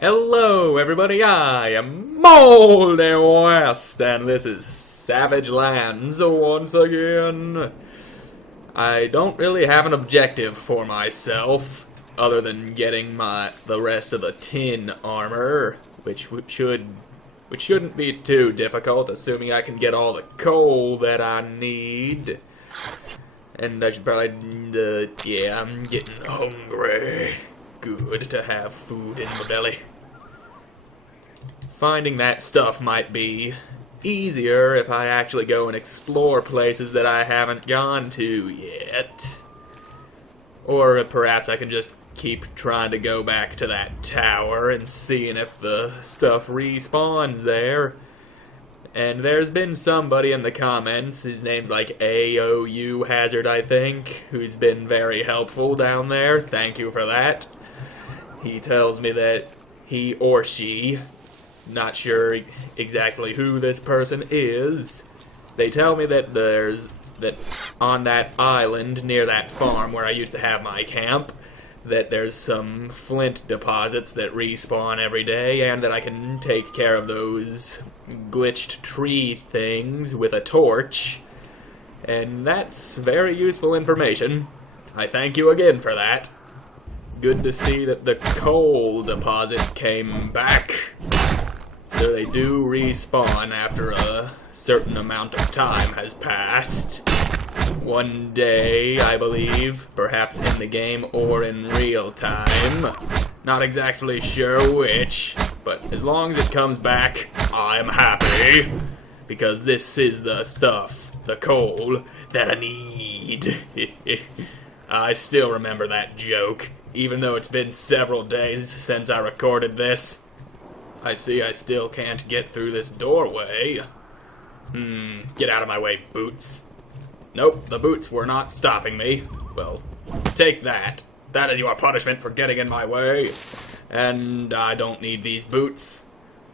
Hello everybody, I am Moldy West, and this is Savage Lands once again. I don't really have an objective for myself, other than getting the rest of the tin armor, which shouldn't be too difficult, assuming I can get all the coal that I need. And I should probably, yeah, I'm getting hungry. Good to have food in the belly. Finding that stuff might be easier if I actually go and explore places that I haven't gone to yet. Or perhaps I can just keep trying to go back to that tower and seeing if the stuff respawns there. And there's been somebody in the comments, his name's like AOU Hazard, I think, who's been very helpful down there. Thank you for that. He tells me that he or she, not sure exactly who this person is, they tell me that that on that island near that farm where I used to have my camp, that there's some flint deposits that respawn every day, and that I can take care of those glitched tree things with a torch. And that's very useful information. I thank you again for that. Good to see that the coal deposit came back. So they do respawn after a certain amount of time has passed. One day, I believe, perhaps in the game or in real time. Not exactly sure which, but as long as it comes back, I'm happy. Because this is the stuff, the coal, that I need. I still remember that joke, even though it's been several days since I recorded this. I see I still can't get through this doorway. Get out of my way, boots. Nope, the boots were not stopping me. Well, take that. That is your punishment for getting in my way. And I don't need these boots.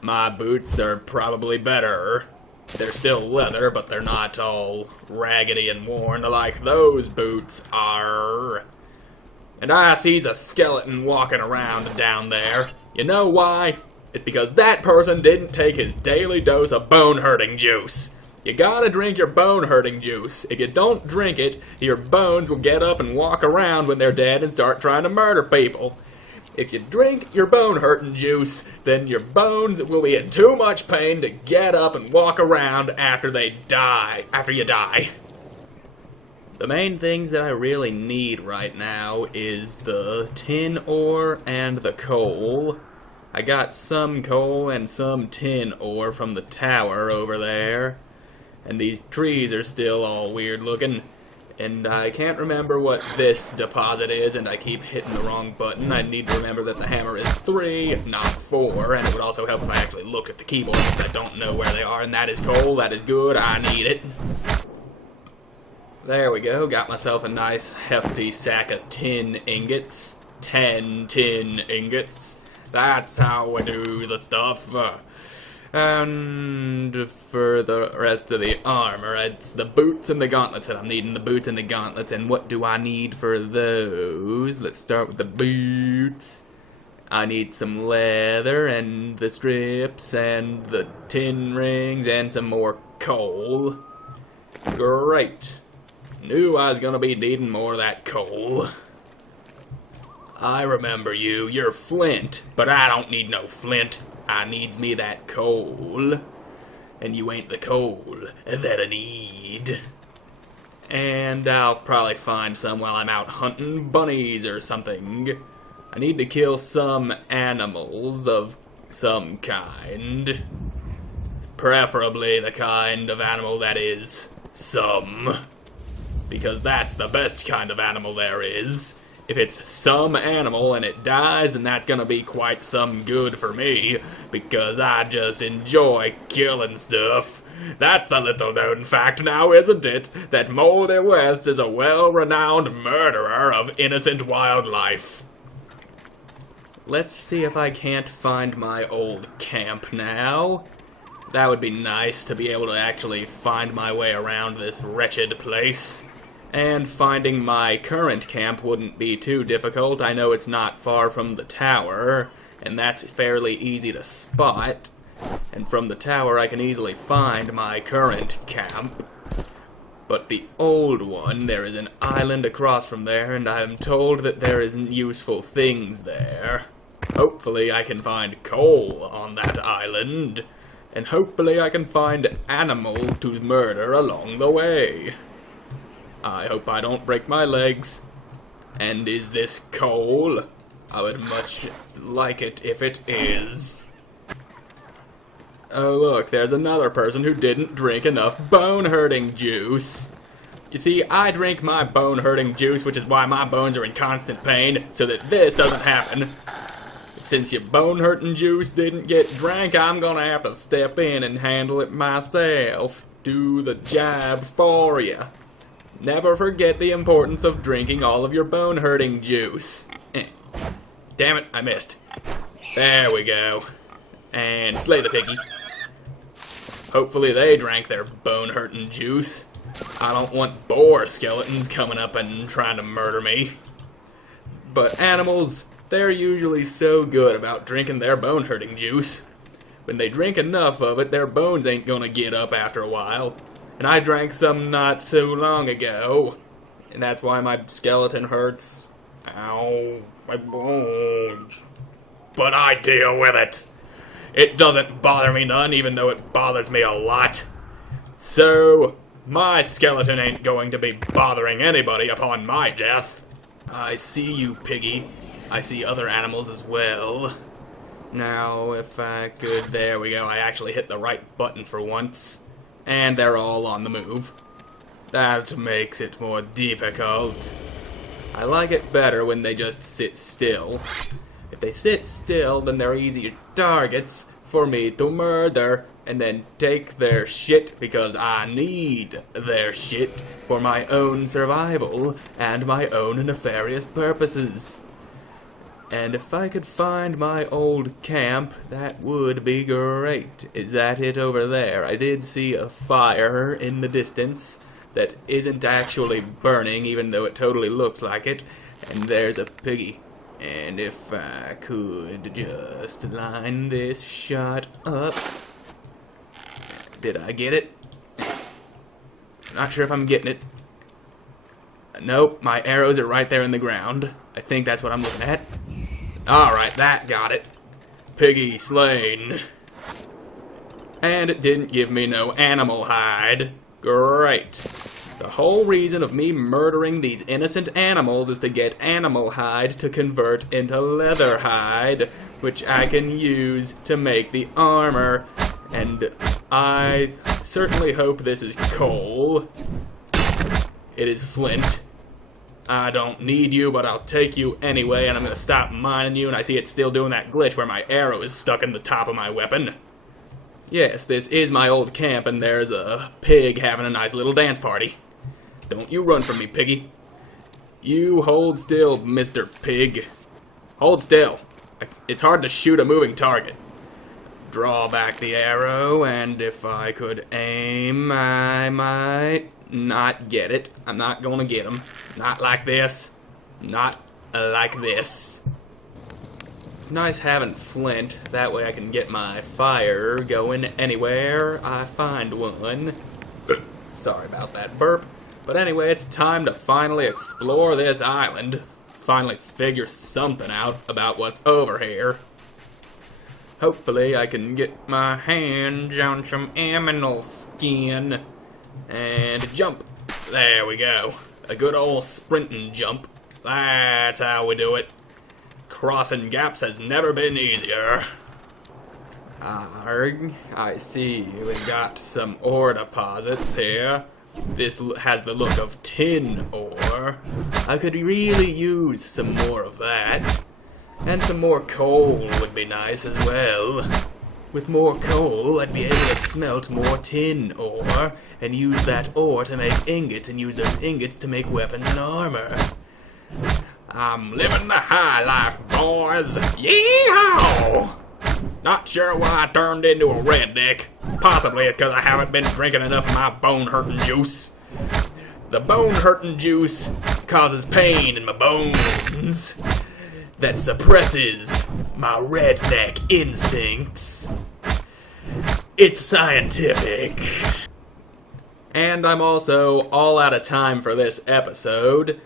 My boots are probably better. They're still leather, but they're not all raggedy and worn like those boots are. And I sees a skeleton walking around down there. You know why? It's because that person didn't take his daily dose of bone-hurting juice. You gotta drink your bone-hurting juice. If you don't drink it, your bones will get up and walk around when they're dead and start trying to murder people. If you drink your bone-hurting juice, then your bones will be in too much pain to get up and walk around after you die. The main things that I really need right now is the tin ore and the coal. I got some coal and some tin ore from the tower over there. And these trees are still all weird looking. And I can't remember what this deposit is, and I keep hitting the wrong button. I need to remember that the hammer is 3, not 4. And it would also help if I actually looked at the keyboard, because I don't know where they are. And that is coal, that is good, I need it. There we go, got myself a nice hefty sack of tin ingots. 10 tin ingots. That's how we do the stuff. And for the rest of the armor, it's the boots and the gauntlets, and I'm needing the boots and the gauntlets. And what do I need for those? Let's start with the boots. I need some leather and the strips and the tin rings and some more coal. Great. Knew I was gonna be needing more of that coal. I remember you. You're flint, but I don't need no flint. I needs me that coal. And you ain't the coal that I need. And I'll probably find some while I'm out hunting bunnies or something. I need to kill some animals of some kind. Preferably the kind of animal that is some. Because that's the best kind of animal there is. If it's some animal and it dies, then that's gonna be quite some good for me, because I just enjoy killing stuff. That's a little known fact now, isn't it? That Moldy West is a well-renowned murderer of innocent wildlife. Let's see if I can't find my old camp now. That would be nice to be able to actually find my way around this wretched place. And finding my current camp wouldn't be too difficult. I know it's not far from the tower, and that's fairly easy to spot. And from the tower I can easily find my current camp. But the old one, there is an island across from there, and I am told that there isn't useful things there. Hopefully I can find coal on that island, and hopefully I can find animals to murder along the way. I hope I don't break my legs. And is this coal? I would much like it if it is. Oh look, there's another person who didn't drink enough bone-hurting juice. You see, I drink my bone-hurting juice, which is why my bones are in constant pain, so that this doesn't happen. Since your bone-hurting juice didn't get drank, I'm gonna have to step in and handle it myself. Do the job for you. Never forget the importance of drinking all of your bone-hurting juice. Damn it, I missed. There we go. And slay the piggy. Hopefully they drank their bone-hurting juice. I don't want boar skeletons coming up and trying to murder me. But animals, they're usually so good about drinking their bone-hurting juice. When they drink enough of it, their bones ain't gonna get up after a while. And I drank some not so long ago. And that's why my skeleton hurts. Ow, my bones. But I deal with it. It doesn't bother me none, even though it bothers me a lot. So, my skeleton ain't going to be bothering anybody upon my death. I see you, piggy. I see other animals as well. Now, if I could... There we go. I actually hit the right button for once. And they're all on the move. That makes it more difficult. I like it better when they just sit still. If they sit still, then they're easier targets for me to murder and then take their shit because I need their shit for my own survival and my own nefarious purposes. And if I could find my old camp, that would be great. Is that it over there? I did see a fire in the distance that isn't actually burning, even though it totally looks like it. And there's a piggy. And if I could just line this shot up. Did I get it? Not sure if I'm getting it. Nope, my arrows are right there in the ground. I think that's what I'm looking at. Alright, that got it. Piggy slain. And it didn't give me no animal hide. Great. The whole reason of me murdering these innocent animals is to get animal hide to convert into leather hide, which I can use to make the armor. And I certainly hope this is coal. It is flint. I don't need you, but I'll take you anyway, and I'm gonna stop mining you, and I see it's still doing that glitch where my arrow is stuck in the top of my weapon. Yes, this is my old camp, and there's a pig having a nice little dance party. Don't you run from me, piggy. You hold still, Mr. Pig. Hold still. It's hard to shoot a moving target. Draw back the arrow, and if I could aim, I might not get it. I'm not gonna get him. Not like this. Not like this. It's nice having flint. That way I can get my fire going anywhere I find one. Sorry about that burp. But anyway, it's time to finally explore this island. Finally figure something out about what's over here. Hopefully I can get my hands on some aminal skin. And jump. There we go. A good old sprinting jump. That's how we do it. Crossing gaps has never been easier. Arg, I see we've got some ore deposits here. This has the look of tin ore. I could really use some more of that. And some more coal would be nice as well. With more coal, I'd be able to smelt more tin ore, and use that ore to make ingots, and use those ingots to make weapons and armor. I'm living the high life, boys. Yeehaw! Not sure why I turned into a redneck. Possibly it's because I haven't been drinking enough of my bone-hurting juice. The bone-hurting juice causes pain in my bones. that suppresses my redneck instincts. It's scientific. And I'm also all out of time for this episode.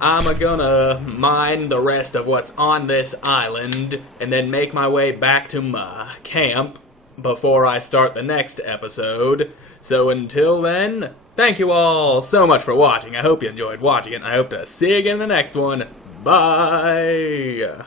I'm gonna mine the rest of what's on this island and then make my way back to my camp before I start the next episode. So until then, thank you all so much for watching. I hope you enjoyed watching it, and I hope to see you again in the next one. Bye!